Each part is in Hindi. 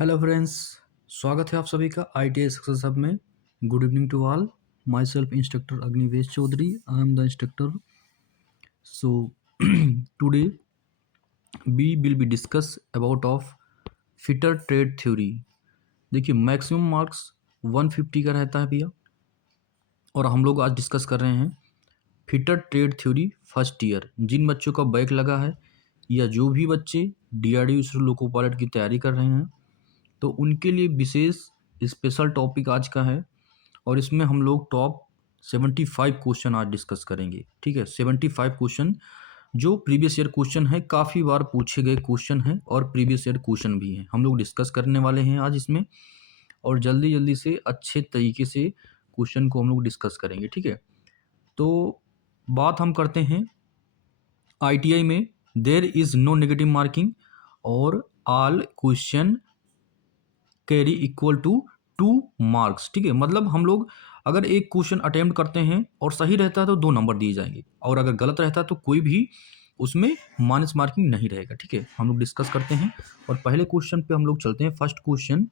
हेलो फ्रेंड्स, स्वागत है आप सभी का ITI सक्सेस हब में। Good evening to all. My self instructor Agnivesh Chaudhary, I am the instructor. So today we will be discuss about of fitter trade theory. देखिए, मैक्सिमम मार्क्स 150 का रहता है भैया, और हम लोग आज डिस्कस कर रहे हैं fitter trade theory first year. जिन बच्चों का बैक लगा है या जो भी बच्चे DRDO लोको पायलट की तैयारी कर रहे हैं, तो उनके लिए विशेष स्पेशल टॉपिक आज का है। और इसमें हम लोग टॉप 75 क्वेश्चन आज डिस्कस करेंगे। ठीक है, 75 क्वेश्चन जो प्रीवियस ईयर क्वेश्चन है, काफ़ी बार पूछे गए क्वेश्चन हैं और प्रीवियस ईयर क्वेश्चन भी हैं, हम लोग डिस्कस करने वाले हैं आज इसमें। और जल्दी जल्दी से अच्छे तरीके से क्वेश्चन को हम लोग डिस्कस करेंगे। ठीक है, तो बात हम करते हैं ITI में there is no negative marking और all question carry equal to 2 marks. ठीक है, मतलब हम लोग अगर एक क्वेश्चन अटेम्प्ट करते हैं और सही रहता है तो 2 नंबर दिए जाएंगे, और अगर गलत रहता है तो कोई भी उसमें माइनस मार्किंग नहीं रहेगा। ठीक है, हम लोग डिस्कस करते हैं और पहले क्वेश्चन पे हम लोग चलते हैं। First question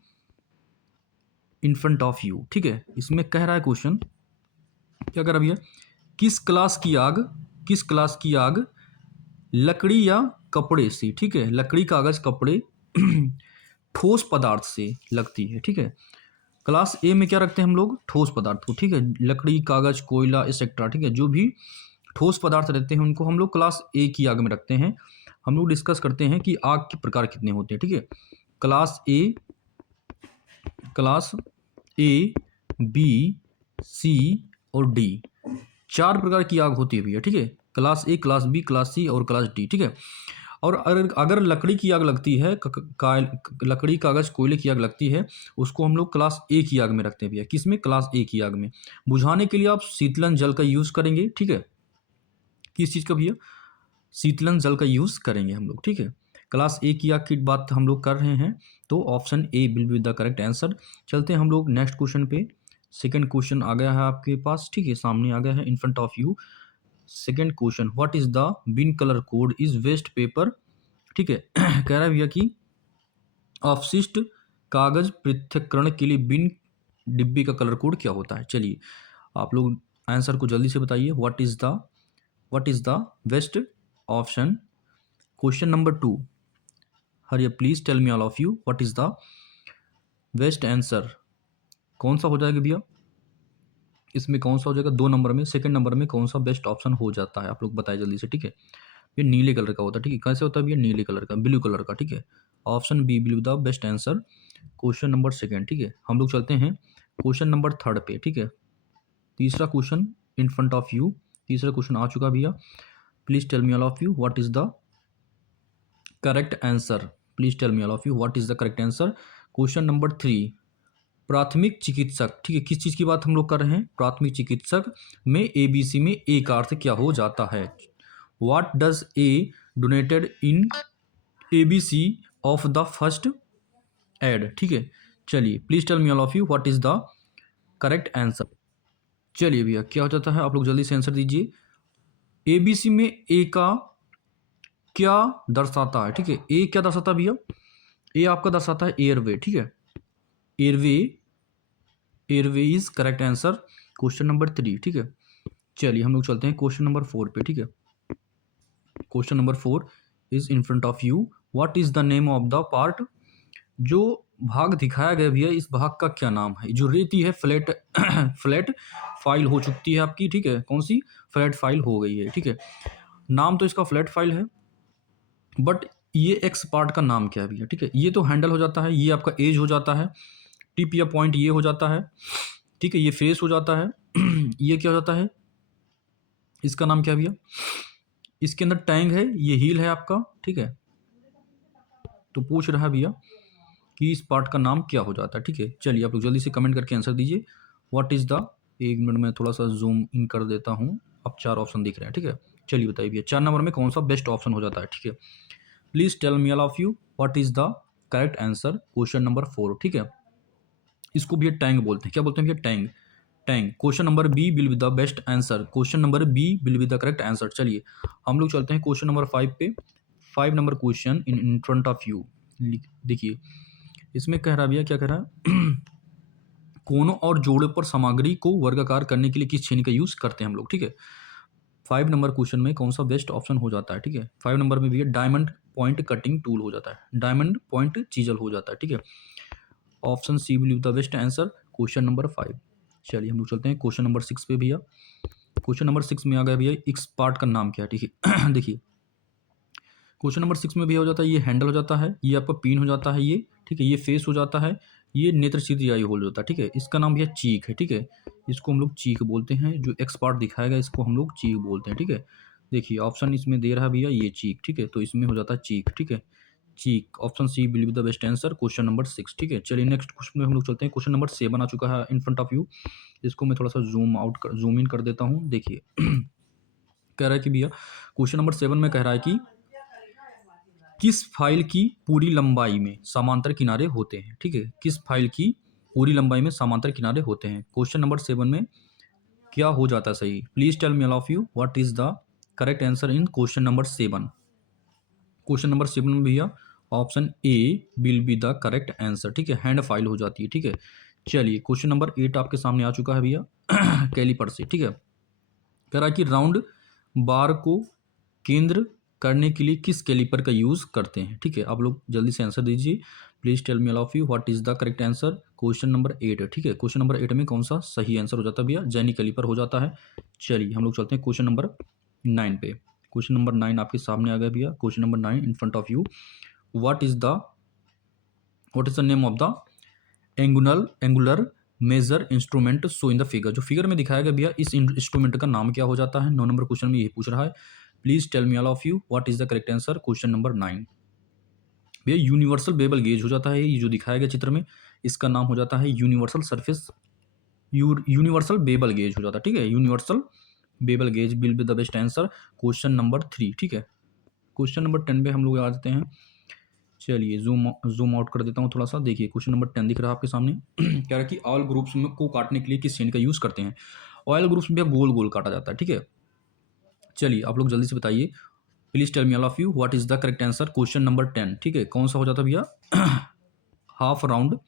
in front of you. ठीक है, इसमें कह रहा है क्वेश्चन क्या कर रहा है, किस क्लास की आग लकड़ी या कपड़े से, ठीक है, लकड़ी कागज कपड़े ठोस पदार्थ से लगती है। ठीक है, क्लास ए में क्या रखते हैं हम लोग, ठोस पदार्थ को। ठीक है, लकड़ी कागज कोयला एक्सेट्रा। ठीक है, जो भी ठोस पदार्थ रहते हैं उनको हम लोग क्लास ए की आग में रखते हैं। हम लोग डिस्कस करते हैं कि आग के प्रकार कितने होते हैं। ठीक है, क्लास ए बी सी और डी, 4 प्रकार की आग होती है भैया। ठीक है, class A, class B, class C और क्लास डी। ठीक है, और अगर लकड़ी की आग लगती है, लकड़ी कागज कोयले की आग लगती है, उसको हम लोग क्लास ए की आग में रखते हैं भैया। किस में, क्लास ए की आग में। बुझाने के लिए आप शीतलन जल का यूज़ करेंगे। ठीक है, किस चीज़ का भैया, शीतलन जल का यूज़ करेंगे हम लोग। ठीक है, क्लास ए की आग की बात हम लोग कर रहे हैं, तो option A will be the correct answer. चलते हैं हम लोग नेक्स्ट क्वेश्चन पे। सेकंड क्वेश्चन आ गया है आपके पास। ठीक है, सामने आ गया है in front of you. Second question, what is the bin colour code is waste paper. ठीक है, कह रहा है भैया कि अपशिष्ट कागज पृथक्करण के लिए बिन डिब्बी का कलर कोड क्या होता है। चलिए आप लोग आंसर को जल्दी से बताइए। What is the best option. Question number 2, हरिया please tell me all of you what is the best answer. कौन सा हो जाएगा भैया, इसमें कौन सा हो जाएगा, 2 नंबर में, सेकंड नंबर में कौन सा बेस्ट ऑप्शन हो जाता है, आप लोग बताइए जल्दी से। ठीक है, ये नीले कलर का होता है। ठीक है, कैसे होता है भैया, नीले कलर का, ब्लू कलर का। ठीक है, option B blue the best answer. Question number second. ठीक है, हम लोग चलते हैं क्वेश्चन नंबर थर्ड पे। ठीक है, तीसरा question in front of you. तीसरा क्वेश्चन आ चुका भैया। Please tell me all of you what is the correct answer. Please tell me all of you what is the correct answer. Question number 3, प्राथमिक चिकित्सक। ठीक है, किस चीज़ की बात हम लोग कर रहे हैं, प्राथमिक चिकित्सक में ABC में ए का अर्थ क्या हो जाता है। What does a donated in ABC of the first aid. ठीक है, चलिए please tell me all of you what is the correct answer. चलिए भैया, क्या हो जाता है, आप लोग जल्दी से आंसर दीजिए। ABC में ए का क्या दर्शाता है। ठीक है, ए क्या दर्शाता है भैया, ए आपका दर्शाता है एयरवे। ठीक है, airway, airway is correct answer. Question number 3। ठीक है, चलिए हम लोग चलते हैं क्वेश्चन नंबर 4 पे। ठीक है, question number 4 is in front of you. What is the name of the part. जो भाग दिखाया गया भैया, इस भाग का क्या नाम है। जो रेती है फ्लैट फ्लैट फाइल हो चुकी है आपकी। ठीक है, कौन सी, फ्लैट फाइल हो गई है। ठीक है, नाम तो इसका फ्लैट फाइल है, बट ये एक्स पार्ट का नाम क्या है भैया। ठीक है, ये तो हैंडल हो जाता है, ये आपका एज हो जाता है, टिप या पॉइंट ये हो जाता है। ठीक है, ये फेस हो जाता है ये क्या हो जाता है, इसका नाम क्या है भैया, इसके अंदर टैंग है, ये हील है आपका। ठीक है, तो पूछ रहा है भैया कि इस पार्ट का नाम क्या हो जाता है। ठीक है, चलिए आप लोग जल्दी से कमेंट करके आंसर दीजिए। व्हाट इज द, 1 मिनट में थोड़ा सा जूम इन कर देता हूँ। अब 4 ऑप्शन दिख रहे हैं। ठीक है, चलिए बताइए भैया 4 नंबर में कौन सा बेस्ट ऑप्शन हो जाता है। ठीक है, please tell me all of you what is the correct answer. Question number 4। ठीक है, इसको भैया टैंग बोलते हैं। क्या बोलते हैं भैया, tang. Tang, question number B will be the best answer. Question number B will be the correct answer. चलिए हम लोग चलते हैं क्वेश्चन नंबर 5 पे। 5 number question in front of you. देखिए, इसमें कह रहा भैया, क्या कह रहा है कोनों और जोड़ों पर सामग्री को वर्गाकार करने के लिए किस छेनी का यूज करते हैं हम लोग, ठीक है। 5 नंबर क्वेश्चन में कौन सा बेस्ट ऑप्शन हो जाता है, ठीक है। 5 नंबर में भी डायमंड पॉइंट कटिंग टूल हो जाता है, डायमंड पॉइंट चीजल हो जाता है, ठीक है। Option C will be the best answer, question number 5। चलिए हम लोग चलते हैं क्वेश्चन नंबर 6 पे भैया। क्वेश्चन नंबर 6 में आ गया भैया, इस पार्ट का नाम क्या है, ठीक है। देखिए क्वेश्चन नंबर 6 में भी हो जाता है, ये हैंडल हो जाता है, ये आपका पिन हो जाता है, ये ठीक है, ये फेस हो जाता है, ये नेत्र छिद्र आई होल होता है, ठीक है। इसका नाम भैया चीक है, ठीक है। इसको हम लोग चीक बोलते हैं, जो एक्स पार्ट दिखाएगा इसको हम लोग चीक बोलते हैं, ठीक है। देखिए ऑप्शन इसमें दे रहा है भैया ये चीक, ठीक है, तो इसमें हो जाता है चीक, ठीक है। चीक, option C will be the best answer, question number 6, ठीक है। चलिए नेक्स्ट क्वेश्चन में हम लोग चलते हैं। क्वेश्चन नंबर 7 आ चुका है इन फ्रंट ऑफ यू। इसको मैं थोड़ा सा जूम इन कर देता हूँ। देखिए कह रहा है कि भैया क्वेश्चन नंबर 7 में कह रहा है कि किस फाइल की पूरी लंबाई में समांतर किनारे होते हैं, ठीक है। किस फाइल की पूरी लंबाई में समांतर किनारे होते हैं, क्वेश्चन नंबर 7 में क्या हो जाता है सही। Please tell me all of you what is the correct answer in question number 7। Question number 7 में भैया option A will be the correct answer, ठीक है। हैंड फाइल हो जाती है, ठीक है। चलिए क्वेश्चन नंबर 8 आपके सामने आ चुका है भैया कैलीपर से, ठीक है। कह रहा है कि राउंड बार को केंद्र करने के लिए किस कैलीपर का यूज करते हैं, ठीक है। आप लोग जल्दी से आंसर दीजिए। Please tell me all of you what is the correct answer, question number 8, ठीक है। क्वेश्चन नंबर 8 में कौन सा सही आंसर हो जाता है भैया, जेनी कैलीपर हो जाता है। चलिए हम लोग चलते हैं क्वेश्चन नंबर 9 पे। क्वेश्चन नंबर 9 आपके सामने आ गया भैया। Question number 9 in front of you. What is the name of the angular measure instrument so in the figure. जो फिगर में दिखाया गया भैया इस इंस्ट्रूमेंट का नाम क्या हो जाता है। 9 नंबर क्वेश्चन में यही पूछ रहा है। Please tell me all of you what is the correct answer, question number 9। भैया यूनिवर्सल बेबल गेज हो जाता है, ये जो दिखाया गया चित्र में इसका नाम हो जाता है universal surface, universal label gauge हो जाता है, ठीक है। Universal label gauge will be the best answer, question number 3, ठीक है। क्वेश्चन नंबर 10 पे हम लोग आ जाते हैं। चलिए जूम आउट कर देता हूँ थोड़ा सा। देखिए क्वेश्चन नंबर 10 दिख रहा है आपके सामने। कह रहा है कि ऑयल ग्रुप्स में को काटने के लिए किस चेन का यूज करते हैं। ऑयल ग्रुप्स में गोल गोल काटा जाता है, ठीक है। चलिए आप लोग जल्दी से बताइए। Please tell me all of you what is the correct answer, question number 10, ठीक है। कौन सा हो जाता है भैया हाफ राउंड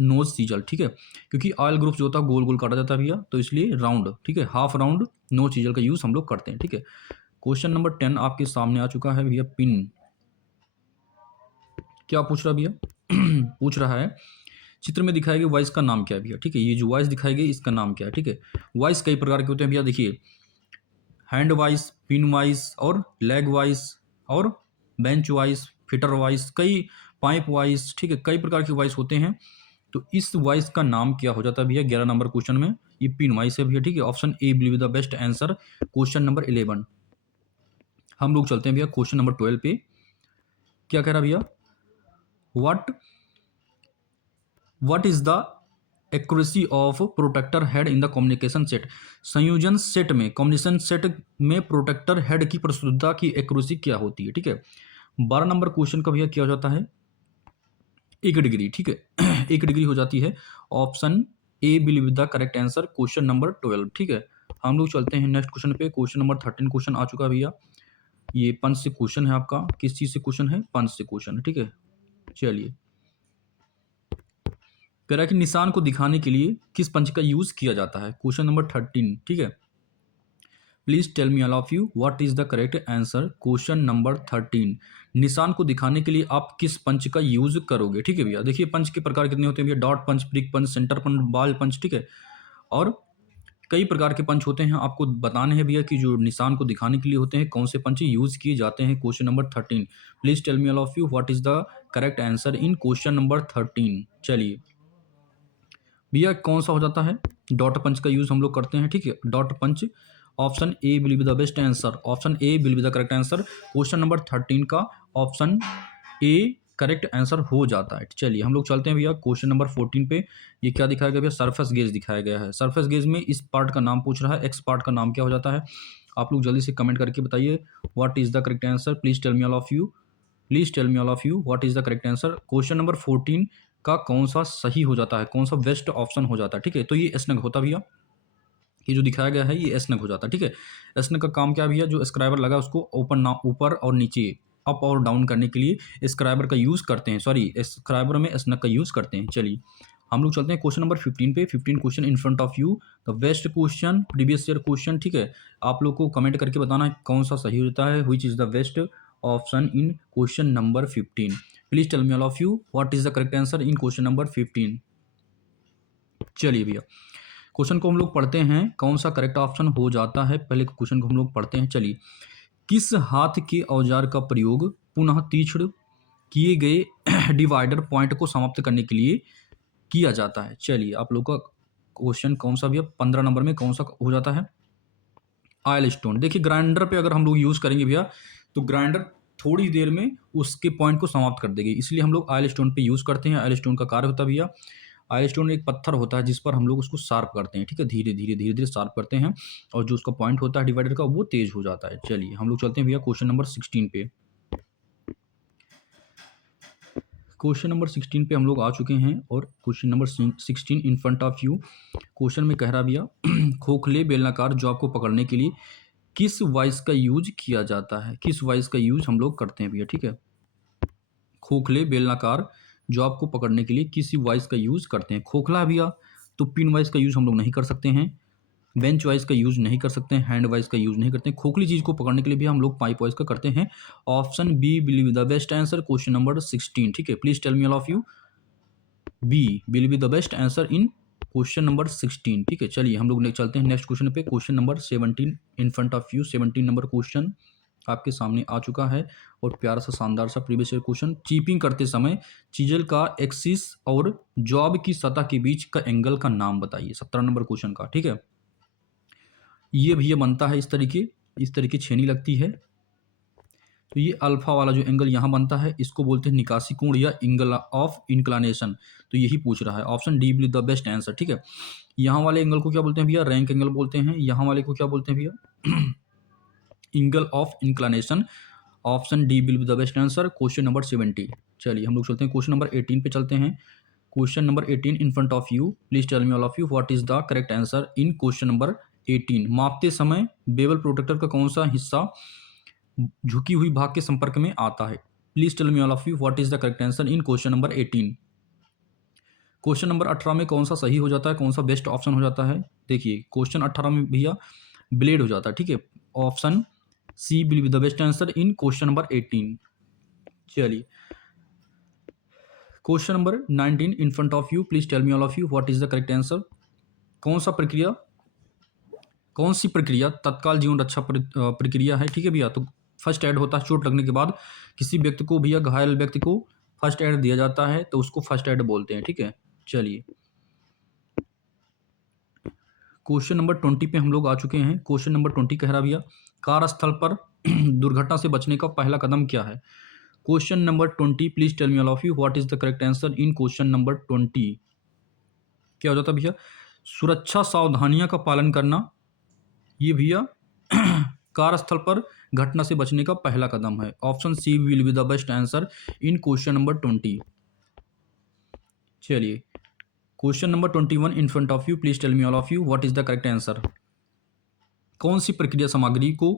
नोज सीजल, ठीक है। क्योंकि ऑयल ग्रुप जो होता है गोल गोल काटा जाता है भैया, तो इसलिए राउंड, ठीक है, हाफ राउंड नोज सीजल का यूज हम लोग करते हैं, ठीक है। क्वेश्चन नंबर 10 आपके सामने आ चुका है भैया। पिन क्या पूछ रहा है भैया पूछ रहा है चित्र में दिखाई गई वॉइस का नाम क्या है भैया, ठीक है। ये जो वॉइस दिखाई गई इसका नाम क्या है, ठीक है। वॉइस कई प्रकार के होते हैं भैया। देखिए हैंड वाइस, पिन वाइस और लेग वाइस और बेंच वाइस, फिटर वाइस, कई पाइप वाइस, ठीक है, कई प्रकार के वाइस होते हैं। तो इस वाइस का नाम क्या हो जाता है भैया 11 नंबर क्वेश्चन में, ये पिन वाइस है भैया, ठीक है। Option A will be the best answer, question number 11। हम लोग चलते हैं भैया क्वेश्चन नंबर 12 पे। क्या कह रहा भैया what is the accuracy of protractor head in the communication set. संयोजन सेट में, कम्युनिकेशन सेट में प्रोटेक्टर हेड की प्रस्तुतता की एक्यूरेसी क्या होती है, ठीक है। 12 नंबर क्वेश्चन का भैया क्या हो जाता है 1 डिग्री, ठीक है 1 डिग्री हो जाती है। Option A will be the correct answer, question number 12, ठीक है। हम लोग चलते हैं नेक्स्ट क्वेश्चन पे। क्वेश्चन नंबर 13 क्वेश्चन आ चुका है भैया। ये पंच से क्वेश्चन है आपका, किस चीज से क्वेश्चन है, पंच से क्वेश्चन है, ठीक है। चलिए कह रहा है कि निशान को दिखाने के लिए किस पंच का यूज किया जाता है, क्वेश्चन नंबर 13, ठीक है। Please tell me all of you what is the correct answer, question number 13। निशान को दिखाने के लिए आप किस पंच का यूज करोगे, ठीक है भैया। देखिए पंच के प्रकार कितने होते हैं भैया, डॉट पंच, प्रिक पंच, सेंटर पंच, बाल पंच, ठीक है। और कई प्रकार के पंच होते हैं, आपको बताने हैं भैया कि जो निशान को दिखाने के लिए होते हैं कौन से पंच यूज किए जाते हैं, question number 13। Please tell me all of you what is the correct answer in question number 13। चलिए भैया कौन सा हो जाता है, डॉट पंच का यूज हम लोग करते हैं, ठीक है, dot punch. Option A will be the best answer, option A will be the correct answer, question number 13 का ऑप्शन ए करेक्ट आंसर हो जाता है। चलिए हम लोग चलते हैं भैया क्वेश्चन नंबर 14 पे। ये क्या दिखाया गया भैया, सरफेस गेज दिखाया गया है। सरफेस गेज में इस पार्ट का नाम पूछ रहा है, एक्स पार्ट का नाम क्या हो जाता है। आप लोग जल्दी से कमेंट करके बताइए what is the correct answer. Please tell me all of you what is the correct answer, question number 14 का कौन सा सही हो जाता है, कौन सा बेस्ट ऑप्शन हो जाता है, ठीक है। तो ये एसनग होता भैया, ये जो दिखाया गया है ये एसनग हो जाता है, ठीक है। एसनग का काम क्या भैया, जो स्क्राइबर लगा उसको ऊपर और नीचे अप और डाउन करने के लिए स्क्राइबर का यूज़ करते हैं, सॉरी स्क्राइबर में स्नग का यूज़ करते हैं। चलिए हम लोग चलते हैं क्वेश्चन नंबर 15 पे। 15 question in front of you, the best question previous year question, ठीक है। आप लोग को कमेंट करके बताना है कौन सा सही होता है, which is the best option in question number 15। Please tell me all of you what is the correct answer in question number 15। चलिए भैया क्वेश्चन को हम लोग पढ़ते हैं, कौन सा करेक्ट ऑप्शन हो जाता है। पहले क्वेश्चन को हम लोग पढ़ते हैं। चलिए, किस हाथ के औजार का प्रयोग पुनः तीक्ष्ण किए गए डिवाइडर पॉइंट को समाप्त करने के लिए किया जाता है। चलिए आप लोग का क्वेश्चन कौन सा भैया 15 नंबर में कौन सा हो जाता है, आयल स्टोन। देखिए ग्राइंडर पे अगर हम लोग यूज़ करेंगे भैया तो ग्राइंडर थोड़ी देर में उसके पॉइंट को समाप्त कर देगी, इसलिए हम लोग आयल स्टोन पे यूज़ करते हैं। आयल स्टोन का कार्य होता है भैया, आयल स्टोन एक पत्थर होता है जिस पर हम लोग उसको शार्प करते हैं, ठीक है, धीरे धीरे धीरे धीरे शार्प करते हैं और जो उसका पॉइंट होता है डिवाइडर का वो तेज हो जाता है। चलिए हम लोग चलते हैं भैया क्वेश्चन नंबर 16 पे। क्वेश्चन नंबर 16 पे हम लोग आ चुके हैं और question number 16 in front of you. Question में कह रहा भैया खोखले बेलनाकार जॉब को पकड़ने के लिए किस वाइस का यूज किया जाता है, किस वाइस का यूज हम लोग करते हैं भैया, ठीक है। खोखले बेलनाकार जॉब को पकड़ने के लिए किसी वाइस का यूज करते हैं। खोखला भैया तो पिन वाइस का यूज हम लोग नहीं कर सकते हैं, बेंच वाइज का यूज नहीं कर सकते हैं, हैंड वाइज का यूज नहीं करते हैं। खोखली चीज को पकड़ने के लिए भी हम लोग पाइप वाइज का करते हैं। Option B will be the best answer question number 16, ठीक है। Please tell me all of you B will be the best answer in question number 16, ठीक है। चलिए हम लोग चलते हैं नेक्स्ट क्वेश्चन पे। Question number 17 in front of you. 17 number question आपके सामने आ चुका है और प्यारा सा शानदार सा प्रीवियस ईयर क्वेश्चन। चीपिंग करते समय चीजल का एक्सिस और जॉब की सतह के बीच का एंगल का नाम बताइए। 17 नंबर क्वेश्चन का, ठीक है। ये भैया बनता है इस तरीके छेनी लगती है तो ये अल्फा वाला जो एंगल यहाँ बनता है इसको बोलते हैं निकासी कोण या एंगल ऑफ इंक्लानेशन। तो यही पूछ रहा है, option D will the best answer, ठीक है। यहाँ वाले एंगल को क्या बोलते हैं भैया, रैंक एंगल बोलते हैं। यहाँ वाले को क्या बोलते हैं भैया, angle of inclination. Option D will be the best answer question number 70। चलिए हम लोग चलते हैं क्वेश्चन नंबर 18 पे चलते हैं। Question number 18 in front of you. Please tell me all of you what is the correct answer in question number 18। मापते समय बेवल प्रोटेक्टर का कौन सा हिस्सा झुकी हुई भाग के संपर्क में आता है। Please tell me all of you what is the correct answer in question number 18। Question number 18 में कौन सा सही हो जाता है, कौन सा बेस्ट ऑप्शन हो जाता है। देखिए क्वेश्चन 18 में भैया ब्लेड हो जाता है, ठीक है। Option C will be the best answer in question number 18। चलिए question number 19 in front of you. Please tell me all of you what is the correct answer. कौन सी प्रक्रिया तत्काल जीवन रक्षा प्रक्रिया है, ठीक है भैया। तो फर्स्ट एड होता है, चोट लगने के बाद किसी व्यक्ति को भैया, घायल व्यक्ति को फर्स्ट एड दिया जाता है तो उसको फर्स्ट एड बोलते हैं, ठीक है। चलिए क्वेश्चन नंबर 20 पे हम लोग आ चुके हैं। क्वेश्चन नंबर 20 कह रहा भैया कार्यस्थल पर दुर्घटना से बचने का पहला कदम क्या है। Question number 20 please tell me all of you what is the correct answer in question number 20। क्या हो जाता है भैया, सुरक्षा सावधानियां का पालन करना। ये भैया कार्यस्थल पर घटना से बचने का पहला कदम है। Option C will be the best answer in question number 20। चलिए question number 21 in front of you. Please tell me all of you what is the correct answer. कौन सी प्रक्रिया सामग्री को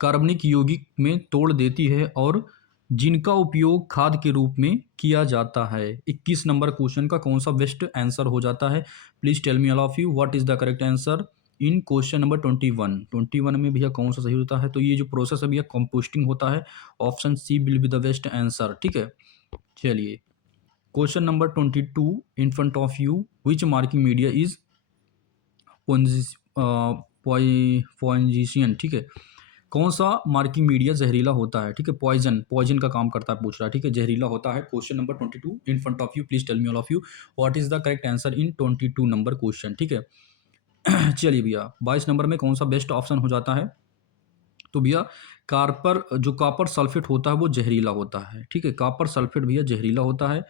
कार्बनिक यौगिक में तोड़ देती है और जिनका उपयोग खाद के रूप में किया जाता है। 21 नंबर क्वेश्चन का कौन सा बेस्ट आंसर हो जाता है। Please tell me all of you what is the correct answer in question number 21 में भैया कौन सा सही होता है। तो ये जो प्रोसेस है भैया कंपोस्टिंग होता है। Option C will be the best answer, ठीक है। चलिए question number 22 in front of you. Which marking media is poison, ठीक है। कौन सा मार्किंग मीडिया जहरीला होता है, ठीक है। पॉइजन का काम करता है, पूछ रहा है, ठीक है, जहरीला होता है। Question number 22 in front of you. Please tell me all of you what is the correct answer in 22 number question, ठीक है। चलिए भैया 22 नंबर में कौन सा बेस्ट ऑप्शन हो जाता है। तो भैया कॉपर सल्फेट होता है वो जहरीला होता है, ठीक है। कॉपर सल्फेट भैया जहरीला होता है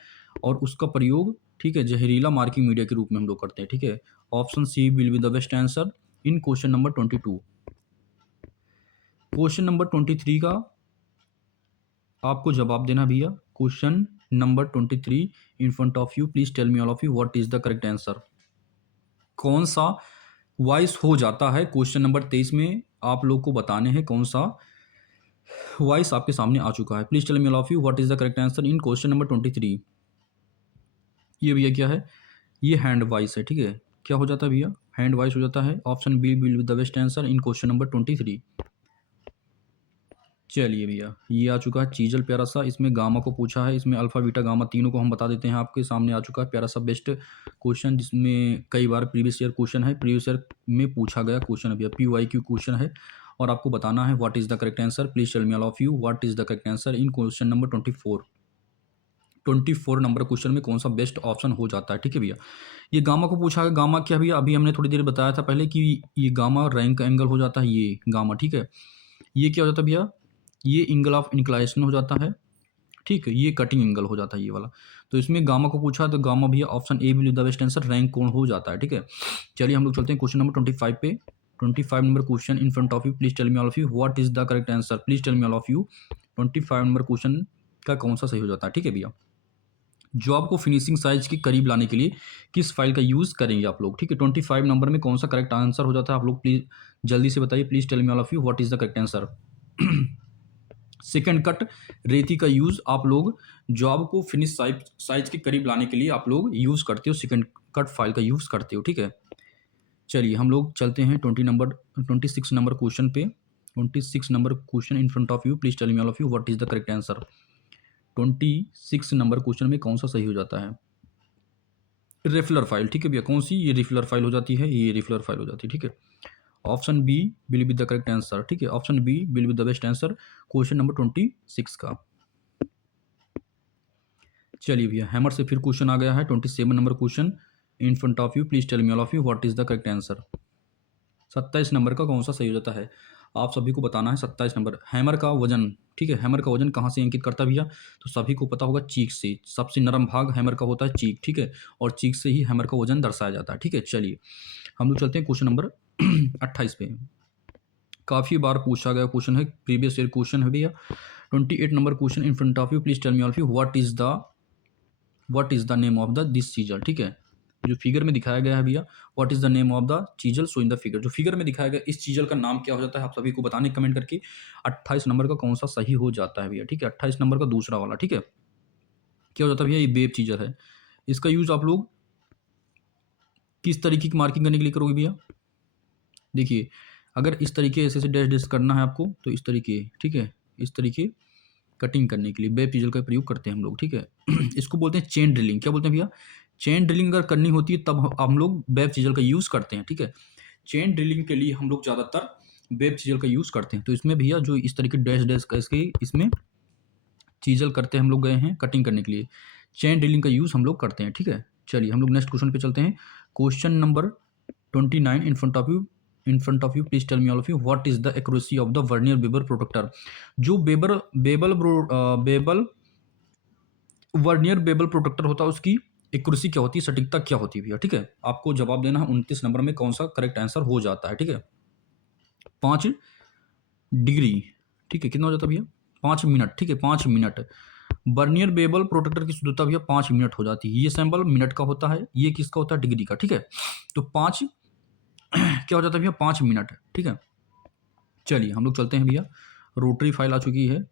और उसका प्रयोग, ठीक है, जहरीला मार्किंग मीडिया के रूप में हम लोग करते हैं, ठीक है। Option C will be the best answer in question number 22। Question number 23 का आपको जवाब देना भैया। Question number 23 in front of you. Please tell me all of you what is the correct answer. कौन सा वॉइस हो जाता है। क्वेश्चन नंबर 23 में आप लोग को बताने हैं कौन सा वॉइस आपके सामने आ चुका है। Please tell me all of you what is the correct answer in question number 23। ये भैया क्या है, ये हैंड वॉइस है, ठीक है। क्या हो जाता है भैया, हैंड वॉइस हो जाता है। Option B will be the best answer in question number 23। चलिए भैया, ये आ चुका है चीजल प्यारा सा, इसमें गामा को पूछा है, इसमें अल्फा बीटा गामा तीनों को हम बता देते हैं। आपके सामने आ चुका है प्यारा सा बेस्ट क्वेश्चन, जिसमें कई बार प्रीवियस ईयर क्वेश्चन है, प्रीवियस ईयर में पूछा गया क्वेश्चन है भैया, PYQ क्वेश्चन है। और आपको बताना है what is the correct answer. Please tell me all of you what is the correct answer in question number 24 number question में कौन सा बेस्ट ऑप्शन हो जाता है, ठीक है भैया। ये गामा को पूछा है, गामा क्या भैया, अभी हमने थोड़ी देर बताया था पहले कि ये गामा रैंक एंगल हो जाता है, ये गामा, ठीक है। ये क्या हो जाता है भैया, ये एंगल ऑफ इंक्लाइनेशन हो जाता है, ठीक है। ये कटिंग एंगल हो जाता है ये वाला। तो इसमें गामा को पूछा है तो गामा भैया option A will be the best answer, rank कोण हो जाता है, ठीक है। चलिए हम लोग चलते हैं क्वेश्चन नंबर 25 पे। 25 number question in front of you, please tell me all of you what is the correct answer. Please tell me all of you 25 number question का कौन सा सही हो जाता है, ठीक है भैया। जॉब को फिनिशिंग साइज के करीब लाने के लिए किस फाइल का यूज़ करेंगे आप लोग, ठीक है। 25 नंबर में कौन सा करेक्ट आंसर हो जाता है, आप लोग प्लीज जल्दी से बताइए। Please tell me all of you what is the correct answer. Second cut रेती का यूज़ आप लोग जॉब को फिनिश साइज के करीब लाने के लिए आप लोग यूज़ करते हो, सेकंड कट फाइल का यूज़ करते हो, ठीक है। चलिए हम लोग चलते हैं 26 नंबर क्वेश्चन पे। 26 number question in front of you, please tell me all of you what is the correct answer. 26 number question में कौन सा सही हो जाता है, रेफलर फाइल, ठीक है भैया। कौन सी, ये रेफलर फाइल हो जाती है, ये रेफलर फाइल हो जाती है, ठीक है। Option B will be the correct answer, ठीक है। Option B will be the best answer question number 26 का। चलिए भैया, हैमर से फिर क्वेश्चन आ गया है 27 number question in front of you, please tell me all of you what is the correct answer. 27 number का कौन सा सही हो जाता है, आप सभी को बताना है। 27 नंबर, हैमर का वजन, ठीक है। हैमर का वजन कहाँ से अंकित करता है भैया, तो सभी को पता होगा चीक से। सबसे नरम भाग हैमर का होता है चीक, ठीक है। और चीक से ही हैमर का वजन दर्शाया जाता है, ठीक है। चलिए हम लोग चलते हैं क्वेश्चन नंबर 28 पे। काफ़ी बार पूछा गया क्वेश्चन है, प्रीवियस ईयर क्वेश्चन है भैया। 28 number question in front of you, please tell me all of you what is the name of the this chisel, ठीक है। जो फिगर में दिखाया गया है भैया, what is the name of the chisel so in the figure, जो फिगर में दिखाया गया इस चीजल का नाम क्या हो जाता है, आप सभी को बताने कमेंट करके। 28 नंबर का कौन सा सही हो जाता है भैया, ठीक है। 28 नंबर का दूसरा वाला, ठीक है। क्या हो जाता है भैया, ये वेब चीजल है। इसका यूज आप लोग किस तरीके की मार्किंग करने के लिए करोगे भैया, देखिए। अगर इस तरीके ऐसे डैश डैश करना है आपको, तो इस तरीके, ठीक है, इस तरीके कटिंग करने के लिए वेब चीजल का प्रयोग करते हैं हम लोग, ठीक है। इसको बोलते हैं चेन ड्रिलिंग। क्या बोलते हैं भैया, चेन ड्रिलिंग अगर करनी होती है तब हम लोग वेब चीजल का यूज़ करते हैं, ठीक है। चेन ड्रिलिंग के लिए हम लोग ज़्यादातर वेब चीजल का यूज़ करते हैं। तो इसमें भैया जो इस तरीके डैश डैश का इसके इसमें चीजल करते हैं हम लोग, गए हैं कटिंग करने के लिए, चेन ड्रिलिंग का यूज़ हम लोग करते हैं, ठीक है। चलिए हम लोग नेक्स्ट क्वेश्चन पे चलते हैं। Question number 29 in front of you, please tell me all of you what is the accuracy of the vernier bevel protractor. जो बेबल वर्नियर बेबल प्रोटेक्टर होता है, उसकी एक्यूरेसी क्या होती है, सटीकता क्या होती है भैया, ठीक है। आपको जवाब देना है 29 नंबर में कौन सा करेक्ट आंसर हो जाता है, ठीक है। 5 डिग्री, ठीक है। कितना हो जाता है भैया, 5 मिनट, ठीक है। 5 मिनट बर्नियर बेबल प्रोटेक्टर की शुद्धता भैया 5 मिनट हो जाती है। ये सैंपल मिनट का होता है, ये किसका होता है, डिग्री का, ठीक है। तो 5 क्या हो जाता है भैया, 5 मिनट, ठीक है। चलिए हम लोग चलते हैं भैया, रोटरी फाइल आ चुकी है,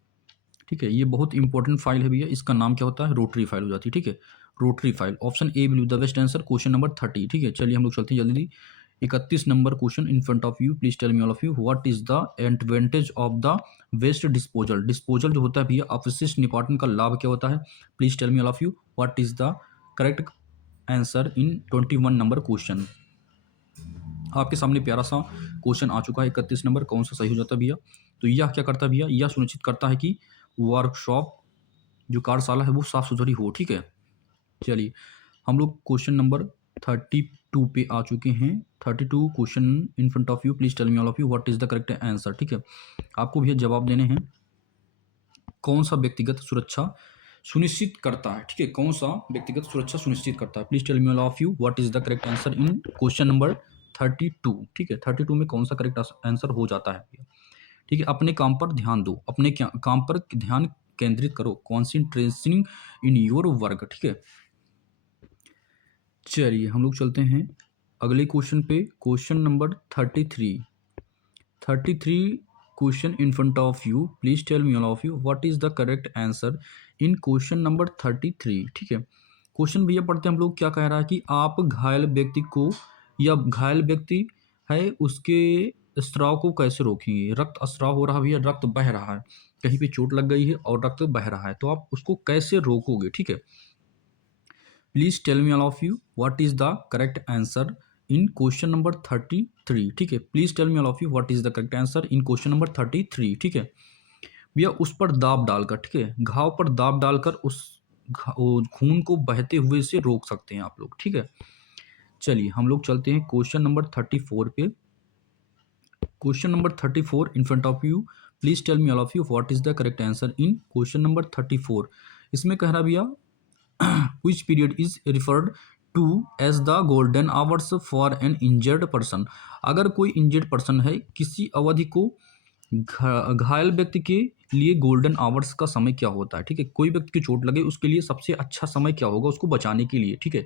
ठीक है। ये बहुत इंपॉर्टेंट फाइल है भैया, इसका नाम क्या होता है, रोटरी फाइल हो जाती है, ठीक है। Rotary file, option A will be the best answer question number 30, ठीक है। चलिए हम लोग चलते हैं जल्दी। 31 number question in front of you, please tell me all of you what is the advantage of the waste disposal. Disposal जो होता है भैया, अपशिष्ट निपाटन का लाभ क्या होता है, please tell me all of you what is the correct answer in 21 number question. आपके सामने प्यारा सा क्वेश्चन आ चुका है 31 नंबर, कौन सा सही हो जाता है भैया। तो यह क्या करता है भैया, यह सुनिश्चित करता है कि वर्कशॉप जो कार्यशाला है वो साफ सुथरी हो, ठीक है। चलिए हम लोग क्वेश्चन नंबर 32 पे आ चुके हैं। 32 question in front of you, please tell me all of you what is the correct answer, ठीक है। आपको भैया जवाब देने हैं, कौन सा व्यक्तिगत सुरक्षा सुनिश्चित करता है, ठीक है। कौन सा व्यक्तिगत सुरक्षा सुनिश्चित करता है, please tell me all of you what is the correct answer in question number 32, ठीक है। 32 में कौन सा करेक्ट आंसर हो जाता है भैया, ठीक है। अपने काम पर ध्यान दो, अपने काम पर ध्यान केंद्रित करो, कॉन्सेंट्रेशन इन योर वर्क, ठीक है। चलिए हम लोग चलते हैं अगले क्वेश्चन पे। Question number 33 question in front of you, please tell me all of you what is the correct answer in question number 33। ठीक है, क्वेश्चन भैया पढ़ते हैं हम लोग। क्या कह रहा है कि आप घायल व्यक्ति को या घायल व्यक्ति है उसके स्राव को कैसे रोकेंगे। रक्त स्राव हो रहा है भैया, रक्त बह रहा है, कहीं पे चोट लग गई है और रक्त बह रहा है, तो आप उसको कैसे रोकोगे। ठीक है, please tell me all of you what is the correct answer in question number 33। ठीक है, please tell me all of you what is the correct answer in question number 33। ठीक है भैया, उस पर दाब डालकर, ठीक है, घाव पर दाब डालकर उस वो खून को बहते हुए से रोक सकते हैं आप लोग। ठीक है, चलिए हम लोग चलते हैं क्वेश्चन नंबर 34 पे। Question number 34 in front of you, please tell me all of you what is the correct answer in question number 34। इसमें कह रहा भैया which period is referred to as the golden hours for an injured person। अगर कोई इंजर्ड पर्सन है, किसी अवधि को घायल व्यक्ति के लिए गोल्डन आवर्स का समय क्या होता है। ठीक है, कोई व्यक्ति की चोट लगे उसके लिए सबसे अच्छा समय क्या होगा उसको बचाने के लिए। ठीक है,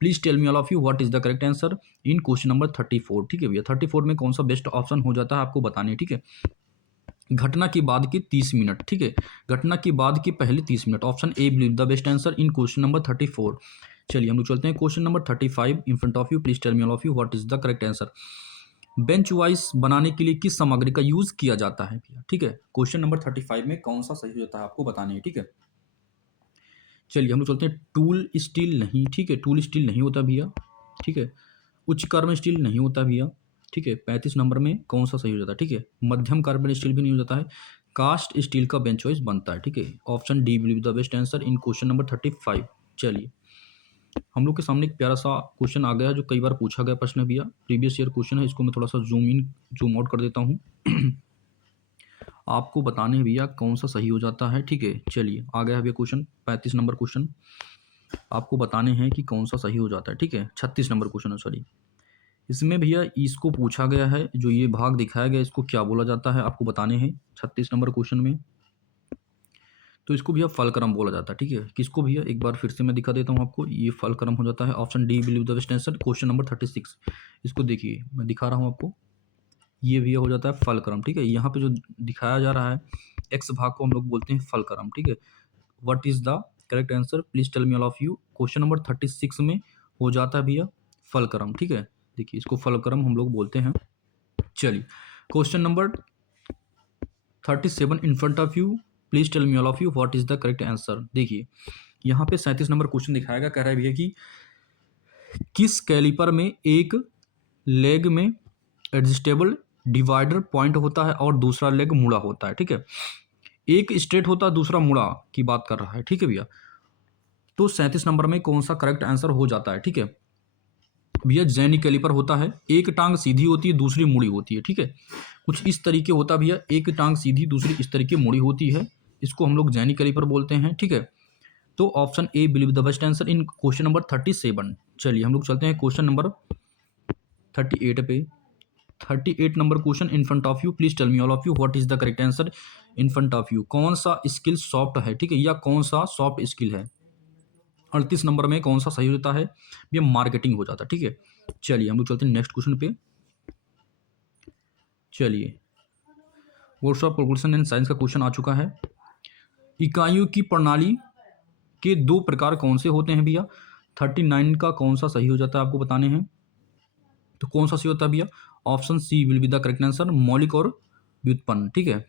please tell me all of you what is the correct answer in question number 34। ठीक है भैया, 34 में कौन सा बेस्ट ऑप्शन हो जाता है आपको बताने। ठीक है, घटना के बाद के 30 मिनट। ठीक है, घटना के बाद के पहले 30 minute, option A will the best answer in question number 34। चलिए हम लोग चलते हैं question number 35 in front of you, please tell me all of you what is the correct answer. Bench vice बनाने के लिए किस सामग्री का यूज किया जाता है भैया। ठीक है, क्वेश्चन नंबर 35 में कौन सा सही होता है आपको बताने है। ठीक है, चलिए हम लोग चलते हैं। टूल स्टील नहीं, ठीक है, टूल स्टील नहीं होता भैया। ठीक है, उच्च कार्बन स्टील नहीं होता भैया। ठीक है, 35 नंबर में कौन सा सही हो जाता है। ठीक है, मध्यम कार्बन स्टील भी नहीं हो जाता है, कास्ट स्टील का बेंच वाइस बनता है। ठीक है, option D will be the best answer in question number 35। चलिए हम लोग के सामने एक प्यारा सा क्वेश्चन आ गया जो कई बार पूछा गया प्रश्न भैया, प्रीवियस ईयर क्वेश्चन है। इसको मैं थोड़ा सा जूम इन जूम आउट कर देता हूँ आपको बताने हैं भैया कौन सा सही हो जाता है। ठीक है, चलिए आ गया है भैया क्वेश्चन, 35 नंबर क्वेश्चन आपको बताने हैं कि कौन सा सही हो जाता है। ठीक है, 36 नंबर क्वेश्चन है, सॉरी। इसमें भैया इसको पूछा गया है, जो ये भाग दिखाया गया इसको क्या बोला जाता है आपको बताने हैं 36 नंबर क्वेश्चन में। तो इसको भैया फलक्रम बोला जाता है। ठीक है, किसको भैया एक बार फिर से मैं दिखा देता हूँ आपको, ये फलक्रम हो जाता है। Option D believe the best answer question number 36। इसको देखिए मैं दिखा रहा हूँ आपको, ये भैया हो जाता है फलक्रम। ठीक है, यहाँ पे जो दिखाया जा रहा है एक्स भाग को हम लोग बोलते हैं फलक्रम। ठीक है, what is the correct answer please tell me all of you. Question number 36 में हो जाता है भैया फलक्रम। ठीक है, देखिए इसको फलक्रम हम लोग बोलते हैं। चलिए question number 37 in front of you, please tell me all of you what is the correct answer. देखिए यहाँ पे 37 नंबर क्वेश्चन दिखाएगा, कह रहा है भैया कि किस कैलिपर में एक लेग में एडजस्टेबल डिवाइडर पॉइंट होता है और दूसरा लेग मुड़ा होता है। ठीक है, एक स्ट्रेट होता है दूसरा मुड़ा की बात कर रहा है। ठीक है भैया, तो 37 नंबर में कौन सा करेक्ट आंसर हो जाता है। ठीक है भैया, जेनी कैलिपर होता है, एक टांग सीधी होती है दूसरी मुड़ी होती है। ठीक है, कुछ इस तरीके होता है भैया, एक टांग सीधी दूसरी इस तरीके मुड़ी होती है, इसको हम लोग जेनी कैलिपर बोलते हैं। ठीक है, तो option A believe the best answer in question number 37। चलिए हम लोग चलते हैं क्वेश्चन नंबर 38 पे। 38 number question in front of you, please tell me all of you what is the correct answer in front of you. कौन सा स्किल सॉफ्ट है। ठीक है, या कौन सा सॉफ्ट स्किल है। 38 नंबर में कौन सा सही होता है, ये मार्केटिंग हो जाता है। ठीक है, चलिए हम लोग चलते हैं नेक्स्ट क्वेश्चन पे। चलिए words of proportion and science का क्वेश्चन आ चुका है। इकाइयों की प्रणाली के दो प्रकार कौन से होते हैं भैया। 39 का कौन सा सही हो जाता है आपको बताने हैं, तो कौन सा सही होता है भैया, option C will be the correct answer, मौलिक और व्युत्पन्न। ठीक है,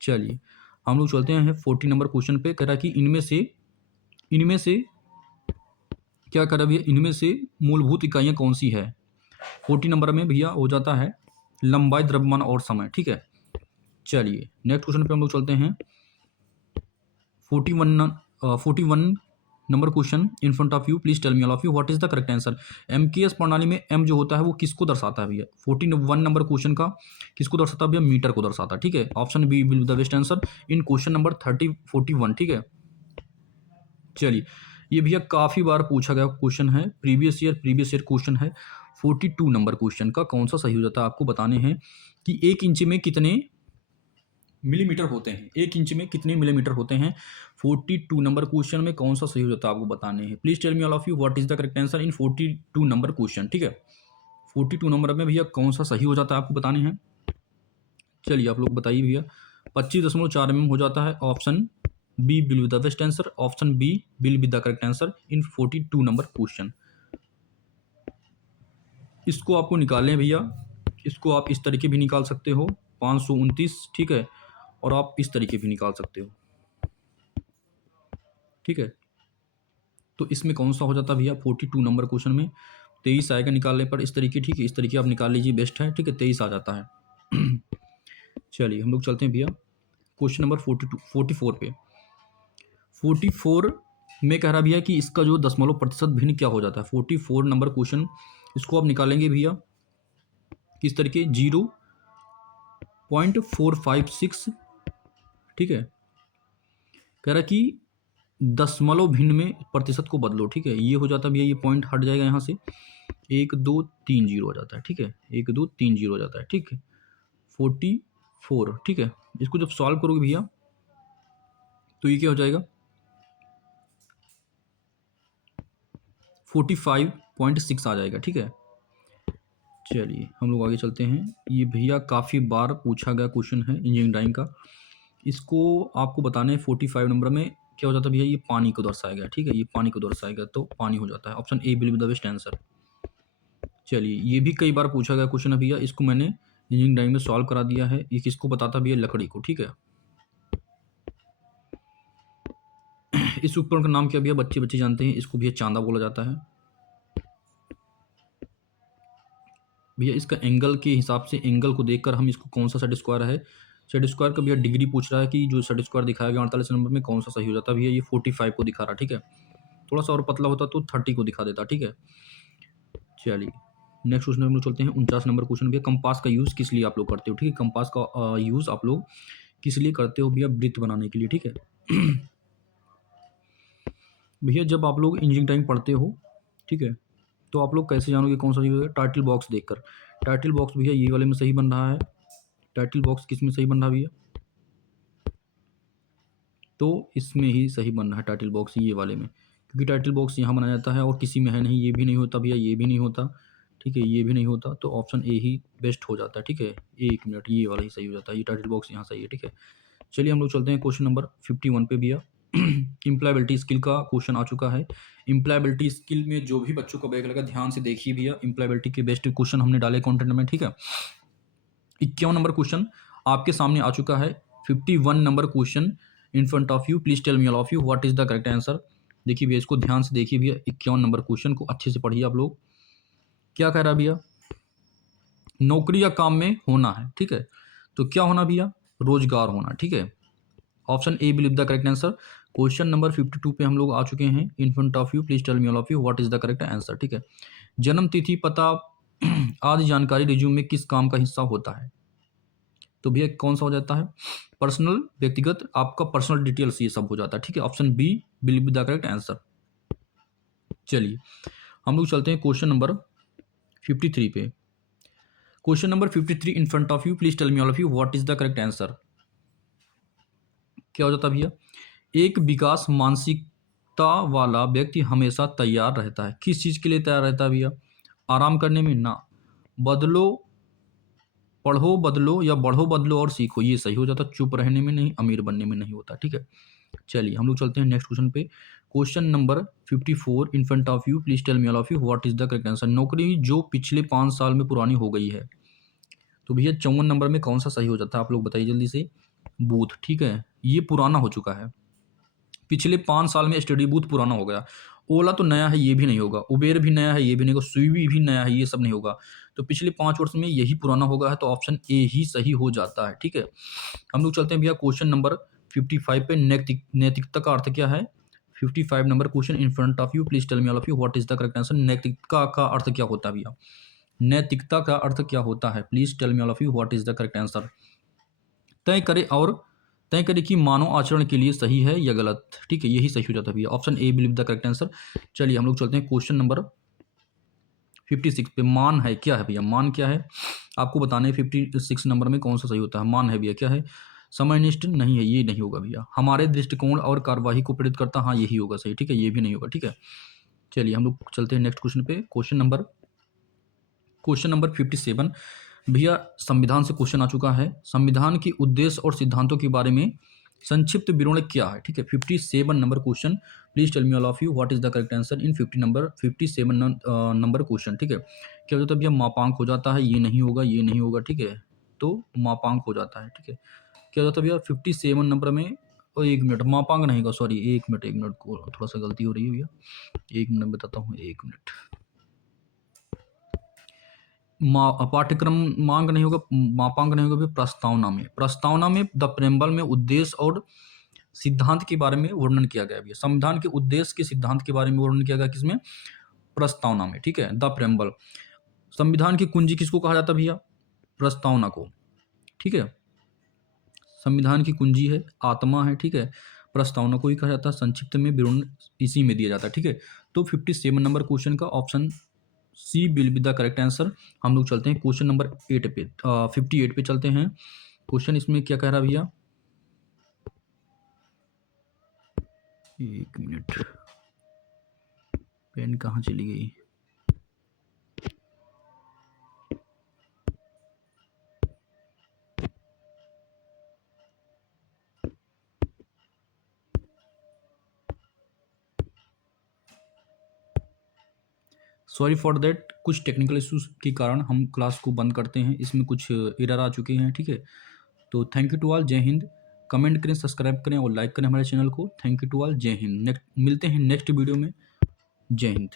चलिए हम लोग चलते हैं 40 नंबर क्वेश्चन पे। कह रहा है कि इनमें से क्या कर रहा है भैया, इनमें से मूलभूत इकाइयाँ कौन सी है। 40 नंबर में भैया हो जाता है लंबाई, द्रव्यमान और समय। ठीक है, चलिए नेक्स्ट क्वेश्चन पे हम लोग चलते हैं। 41 number question in front of you, please tell me all of you what is the correct answer. MKS प्रणाली में एम जो होता है वो किसको दर्शाता है भैया। 41 नंबर क्वेश्चन का किसको दर्शाता है भैया, मीटर को दर्शाता है। ठीक है, option B will be the best answer in question number 41। ठीक है, चलिए ये भैया काफ़ी बार पूछा गया क्वेश्चन है, प्रीवियस ईयर क्वेश्चन है। 42 नंबर क्वेश्चन का कौन सा सही हो जाता है आपको बताने हैं कि 1 इंच में कितने मिलीमीटर होते हैं, 1 इंच में कितने मिलीमीटर होते हैं। 42 नंबर क्वेश्चन में कौन सा सही हो जाता है आपको बताने हैं। Please tell me all of you what is the correct answer in 42 number question. ठीक है, 42 नंबर में भैया कौन सा सही हो जाता है आपको बताने हैं। चलिए आप लोग बताइए भैया। 25.4 mm हो जाता है। Option B will be the best answer. Option B will be the correct answer in 42 number question. इसको आपको निकालें भैया। इसको आप इस तरीके भी निकाल सकते हो 529, ठीक है, और आप इस तरीके भी निकाल सकते हो, ठीक है। तो इसमें कौन सा हो जाता है भैया 42 नंबर क्वेश्चन में 23 आएगा निकालने पर इस तरीके, ठीक है। इस तरीके आप निकाल लीजिए, बेस्ट है, ठीक है। 23 आ जाता है। चलिए हम लोग चलते हैं भैया क्वेश्चन नंबर 44 पे। 44 में कह रहा भैया कि इसका जो दशमलव प्रतिशत भिन्न क्या हो जाता है। 44 नंबर क्वेश्चन, इसको आप निकालेंगे भैया किस तरीके 0.456, ठीक है। कह रहा कि दशमलव भिन्न में प्रतिशत को बदलो, ठीक है। ये हो जाता है भैया, ये पॉइंट हट जाएगा यहाँ से, 1230 हो जाता है, ठीक है। 1230 हो जाता है, ठीक है। 44, ठीक है। इसको जब सॉल्व करोगे भैया तो ये क्या हो जाएगा 45.6 आ जाएगा, ठीक है। चलिए हम लोग आगे चलते हैं। ये भैया काफ़ी बार पूछा गया क्वेश्चन है इंजीनियरिंग ड्राइंग का। इसको आपको बताना है 45 नंबर में क्या हो जाता है भैया, ये पानी को दर्शाएगा, ठीक है। ये पानी को दर्शाएगा तो पानी हो जाता है। Option A will be the best answer. चलिए ये भी कई बार पूछा गया क्वेश्चन है भैया, इसको मैंने इंजीनियरिंग ड्राइंग में सॉल्व करा दिया है। ये किसको बताता भैया, लकड़ी को, ठीक है। इस उपकरण का नाम क्या भैया, बच्चे बच्चे जानते हैं, इसको भैया चांदा बोला जाता है भैया। इसका एंगल के हिसाब से, एंगल को देखकर हम इसको कौन सा सेट स्क्वायर है, सेट स्क्वायर का भैया डिग्री पूछ रहा है कि जो सेट स्क्वायर दिखाया गया 48 नंबर में कौन सा सही हो जाता है भैया। ये 45 को दिखा रहा है, ठीक है। थोड़ा सा और पतला होता तो 30 को दिखा देता, ठीक है। चलिए नेक्स्ट क्वेश्चन हम लोग चलते हैं 49 नंबर क्वेश्चन भैया। कंपास का यूज़ किस लिए आप लोग करते हो, ठीक है। कंपास का यूज़ आप लोग किस लिए करते हो भैया, वृत्त बनाने के लिए, ठीक है। भैया जब आप लोग इंजीनियरिंग टाइम पढ़ते हो, ठीक है, तो आप लोग कैसे जानोगे कौन सा सही होगा, टाइटल बॉक्स देखकर। टाइटल बॉक्स भैया ये वाले में सही बन रहा है। टाइटल बॉक्स किस में सही बन रहा है भैया, तो इसमें ही सही बन रहा है टाइटल बॉक्स, ये वाले में, क्योंकि टाइटल बॉक्स यहाँ बनाया जाता है और किसी में है नहीं। ये भी नहीं होता भैया, ये भी नहीं होता, ठीक है, ये भी नहीं होता, तो ऑप्शन ए ही बेस्ट हो जाता है, ठीक है। 1 मिनट, ये वाला ही सही हो जाता है, ये टाइटल बॉक्स यहाँ सही है, ठीक है। चलिए हम लोग चलते हैं क्वेश्चन नंबर 51 पे भैया। इम्प्लॉयबिलिटी स्किल का क्वेश्चन आ चुका है। इम्प्लॉयबिलिटी स्किल में जो भी बच्चों को बैग लगा ध्यान से देखिए भैया, इम्प्लॉयबिलिटी के बेस्ट क्वेश्चन हमने डाले कंटेंट में, ठीक है। 51 नंबर क्वेश्चन आपके सामने आ चुका है। 51 number question in front of you, please tell me all of you what is the correct answer. देखिए भैया इसको ध्यान से देखिए भैया, 51 नंबर क्वेश्चन को अच्छे से पढ़िए आप लोग। क्या कह रहा है भैया, नौकरी या काम में होना है, ठीक है। तो क्या होना भैया, रोजगार होना, ठीक है। Option A believe the correct answer. Question number 52 पे हम लोग आ चुके हैं। In front of you, please tell me all of you what is the correct answer, ठीक है। जन्म तिथि, पता आदि जानकारी रिज्यूम में किस काम का हिस्सा होता है, तो भैया कौन सा हो जाता है, पर्सनल, व्यक्तिगत, आपका पर्सनल डिटेल्स ये सब हो जाता है, ठीक है। Option B believe the correct answer. चलिए हम लोग चलते हैं क्वेश्चन नंबर 53 पे। Question number 53 in front of you, please tell me all of you what is the correct answer. क्या हो जाता है भैया, एक विकास मानसिकता वाला व्यक्ति हमेशा तैयार रहता है। किस चीज़ के लिए तैयार रहता है भैया, आराम करने में ना, बदलो, पढ़ो बदलो, या बढ़ो बदलो और सीखो, ये सही हो जाता। चुप रहने में नहीं, अमीर बनने में नहीं होता, ठीक है। चलिए हम लोग चलते हैं नेक्स्ट क्वेश्चन पे। Question number 54 in front of you, please tell me all of you what is the correct answer. नौकरी जो पिछले 5 साल में पुरानी हो गई है, तो भैया 54 नंबर में कौन सा सही हो जाता है, आप लोग बताइए जल्दी से। बूथ, ठीक है, ये पुराना हो चुका है। पिछले 5 साल में स्टडी बूथ पुराना हो गया। ओला तो नया है, ये भी नहीं होगा। उबेर भी नया है, ये भी नहीं होगा। स्विगी भी नया है, ये सब नहीं होगा। तो पिछले 5 वर्ष में यही पुराना होगा है, तो ऑप्शन ए ही सही हो जाता है, ठीक है। हम लोग चलते हैं भैया क्वेश्चन नंबर 55 पे। नैतिकता का अर्थ क्या है। 55 number question in front of you, please tell me all of you what is the correct answer. नैतिकता का अर्थ क्या होता है भैया, नैतिकता का अर्थ क्या होता है, please tell me all of you what is the correct answer. तय करे कि मानव आचरण के लिए सही है या गलत, ठीक है, यही सही हो जाता है भैया। Option A believe the correct answer. चलिए हम लोग चलते हैं क्वेश्चन नंबर 56 पे। मान है क्या है भैया, मान क्या है आपको बताना है। 56 नंबर में कौन सा सही होता है, मान है भैया क्या है, समयनिष्ठ नहीं है, ये नहीं होगा भैया। हमारे दृष्टिकोण और कार्यवाही को प्रेरित करता, हाँ यही होगा सही, ठीक है, ये भी नहीं होगा, ठीक है। चलिए हम लोग चलते हैं नेक्स्ट क्वेश्चन पे। क्वेश्चन नंबर 57 भैया संविधान से क्वेश्चन आ चुका है। संविधान की उद्देश्य और सिद्धांतों के बारे में संक्षिप्त विवरण क्या है, ठीक है। 57 number question, please tell me all of you what is the correct answer in 57 number question, ठीक है। क्या हो जाता है भैया, मापांक हो जाता है, ये नहीं होगा, ये नहीं होगा, ठीक है, तो मापांक हो जाता है, ठीक है। क्या हो जाता है भैया 57 नंबर में, और 1 मिनट, मापांक नहीं होगा, सॉरी, 1 मिनट को थोड़ा सा गलती हो रही है भैया, 1 मिनट बताता हूँ, 1 मिनट। पाठ्यक्रम मांग नहीं होगा, मापांक नहीं होगा, फिर प्रस्तावना में द प्रेम्बल में उद्देश्य और सिद्धांत के बारे में वर्णन किया गया है। संविधान के उद्देश्य के सिद्धांत के बारे में वर्णन किया गया किसमें, प्रस्तावना में, ठीक है, द प्रेम्बल। संविधान की कुंजी किसको कहा जाता है भैया, प्रस्तावना को, ठीक है। संविधान की कुंजी है, आत्मा है, ठीक है, प्रस्तावना को ही कहा जाता है, संक्षिप्त में विवरण इसी में दिया जाता है, ठीक है। तो 57 नंबर क्वेश्चन का option C will be the correct answer. हम लोग चलते हैं क्वेश्चन नंबर 8 पे, 58 पे चलते हैं। क्वेश्चन इसमें क्या कह रहा है भैया, 1 मिनट, पेन कहाँ चली गई। सॉरी फॉर दैट, कुछ टेक्निकल इश्यूज के कारण हम क्लास को बंद करते हैं, इसमें कुछ एरर आ चुके हैं, ठीक है। तो थैंक यू टू ऑल, जय हिंद। कमेंट करें, सब्सक्राइब करें और लाइक करें हमारे चैनल को। थैंक यू टू ऑल, जय हिंद। नेक्स्ट मिलते हैं नेक्स्ट वीडियो में। जय हिंद।